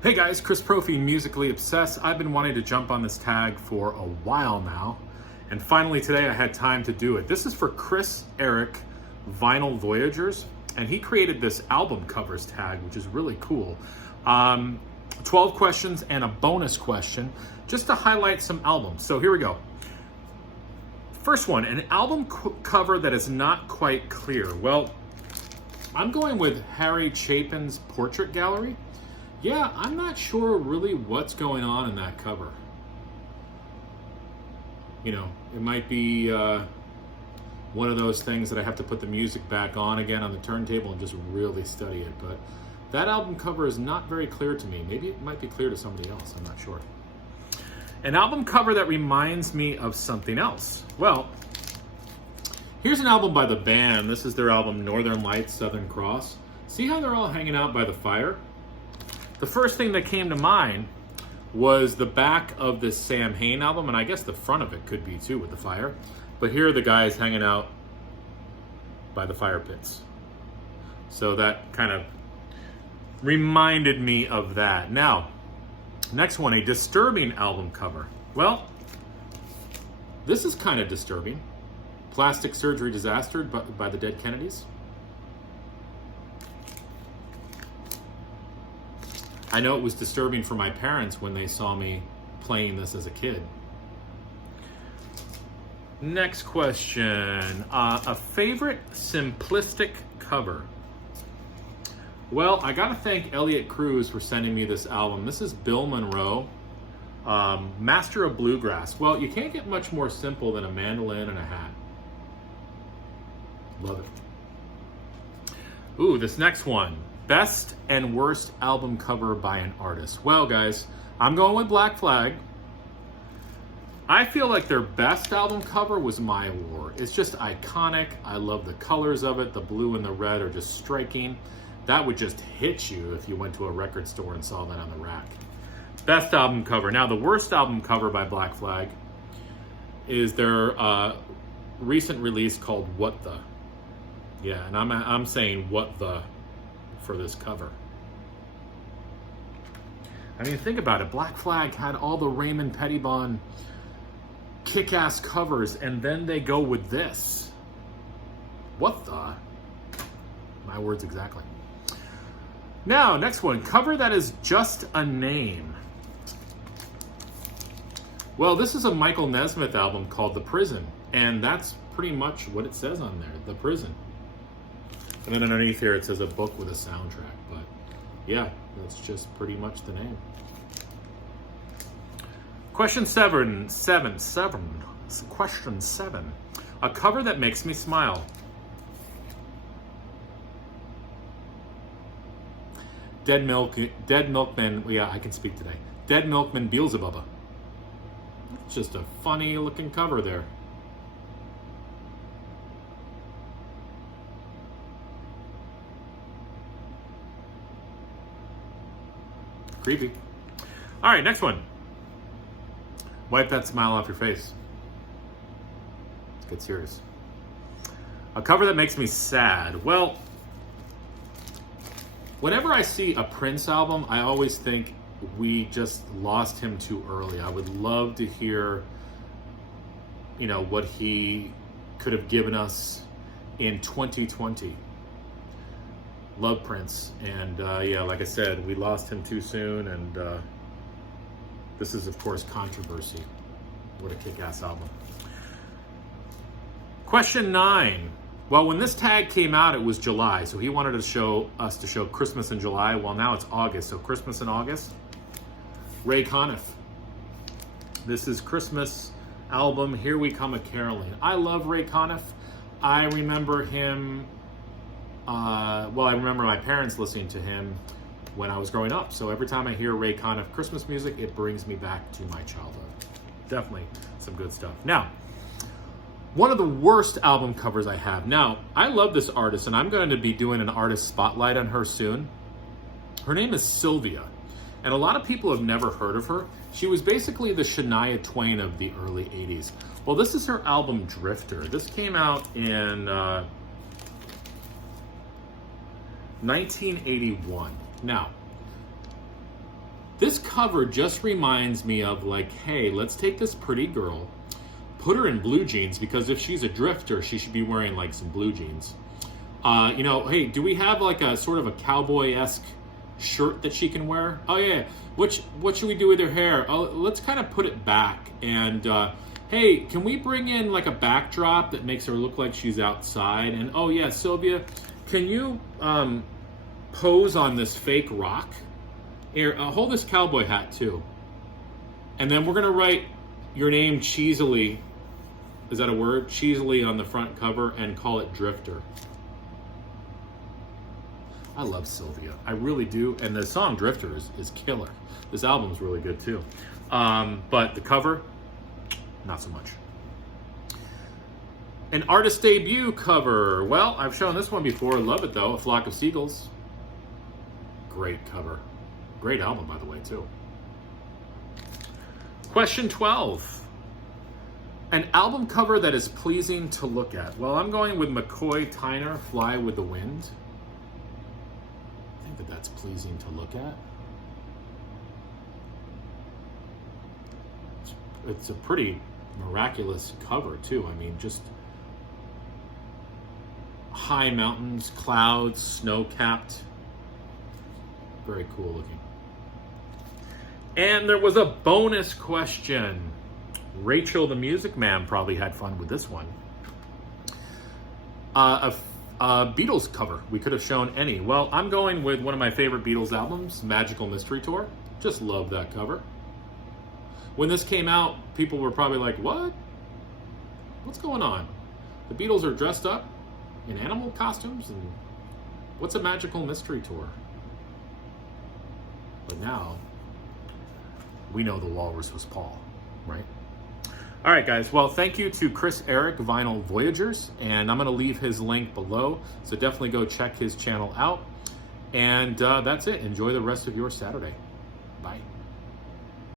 Hey guys, Chris Profi, Musically Obsessed. I've been wanting to jump on this tag for a while now, and finally today I had time to do it. This is for KrisEric Vinyl Voyagers, and he created this album covers tag, which is really cool. 12 questions and a bonus question just to highlight some albums. So here we go. First one, an album cover that is not quite clear. Well, I'm going with Harry Chapin's Portrait Gallery. Yeah, I'm not sure really what's going on in that cover. You know, it might be one of those things that I have to put the music back on again on the turntable and just really study it. But that album cover is not very clear to me. Maybe it might be clear to somebody else, I'm not sure. An album cover that reminds me of something else. Well, here's an album by the band. This is their album Northern Lights, Southern Cross. See how they're all hanging out by the fire? The first thing that came to mind was the back of this Sam Hain album, and I guess the front of it could be too with the fire. But here are the guys hanging out by the fire pits. So that kind of reminded me of that. Now, next one, a disturbing album cover. Well, this is kind of disturbing. Plastic Surgery Disaster by the Dead Kennedys. I know it was disturbing for my parents when they saw me playing this as a kid. Next question. A favorite simplistic cover. Well, I gotta thank Elliot Cruz for sending me this album. This is Bill Monroe, Master of Bluegrass. Well, you can't get much more simple than a mandolin and a hat. Love it. Ooh, this next one. Best and worst album cover by an artist. Well, guys, I'm going with Black Flag. I feel like their best album cover was My War. It's just iconic. I love the colors of it. The blue and the red are just striking. That would just hit you if you went to a record store and saw that on the rack. Best album cover. Now, the worst album cover by Black Flag is their recent release called What The. Yeah, and I'm saying What The for this cover. I mean, think about it. Black Flag had all the Raymond Pettibon kick-ass covers, and then they go with this. What the? My words exactly. Now, next one. Cover that is just a name. Well, this is a Michael Nesmith album called The Prison, and that's pretty much what it says on there, The Prison. And then underneath here it says a book with a soundtrack, but yeah, that's just pretty much the name. Question seven. Question 7. A cover that makes me smile. Dead Milkman, yeah, I can speak today. Dead Milkman Beelzebubba. It's just a funny looking cover there. Creepy. All right, next one. Wipe that smile off your face. Let's get serious. A cover that makes me sad. Well, whenever I see a Prince album, I always think we just lost him too early. I would love to hear, what he could have given us in 2020. Love Prince, and yeah, like I said, we lost him too soon, and this is, of course, Controversy. What a kick-ass album. Question 9. Well, when this tag came out, it was July, so he wanted us to show Christmas in July. Well, now it's August, so Christmas in August. Ray Conniff. This is Christmas album, Here We Come a Caroling. I love Ray Conniff. I remember him... I remember my parents listening to him when I was growing up. So every time I hear Ray Conniff Christmas music, it brings me back to my childhood. Definitely some good stuff. Now, one of the worst album covers I have. Now, I love this artist, and I'm going to be doing an artist spotlight on her soon. Her name is Sylvia, and a lot of people have never heard of her. She was basically the Shania Twain of the early 80s. Well, this is her album Drifter. This came out in 1981. Now, This cover just reminds me of like, hey, let's take this pretty girl, put her in blue jeans, because if she's a drifter, she should be wearing like some blue jeans. You know, hey, do we have like a sort of a cowboy-esque shirt that she can wear? Oh yeah, what should we do with her hair? Oh, let's kind of put it back. And hey, can we bring in like a backdrop that makes her look like she's outside? And oh yeah, Sylvia, can you pose on this fake rock? Here, hold this cowboy hat too. And then we're gonna write your name cheesily, is that a word? Cheesily on the front cover, and call it Drifter. I love Sylvia, I really do. And the song Drifter is killer. This album's really good too. But the cover, not so much. An artist debut cover. Well, I've shown this one before, love it though, A Flock of Seagulls. Great cover. Great album, by the way, too. Question 12. An album cover that is pleasing to look at. Well, I'm going with McCoy Tyner, Fly with the Wind. I think that that's pleasing to look at. It's a pretty miraculous cover, too. I mean, just high mountains, clouds, snow-capped. Very cool looking. And there was a bonus question. Rachel the Music Man probably had fun with this one. A Beatles cover. We could have shown any. Well, I'm going with one of my favorite Beatles albums, Magical Mystery Tour. Just love that cover. When this came out, people were probably like, what? What's going on? The Beatles are dressed up in animal costumes? And what's a Magical Mystery Tour? But now, we know the walrus was Paul, right? All right, guys. Well, thank you to KrisEric Vinyl Voyagers, and I'm going to leave his link below, so definitely go check his channel out. And that's it. Enjoy the rest of your Saturday. Bye.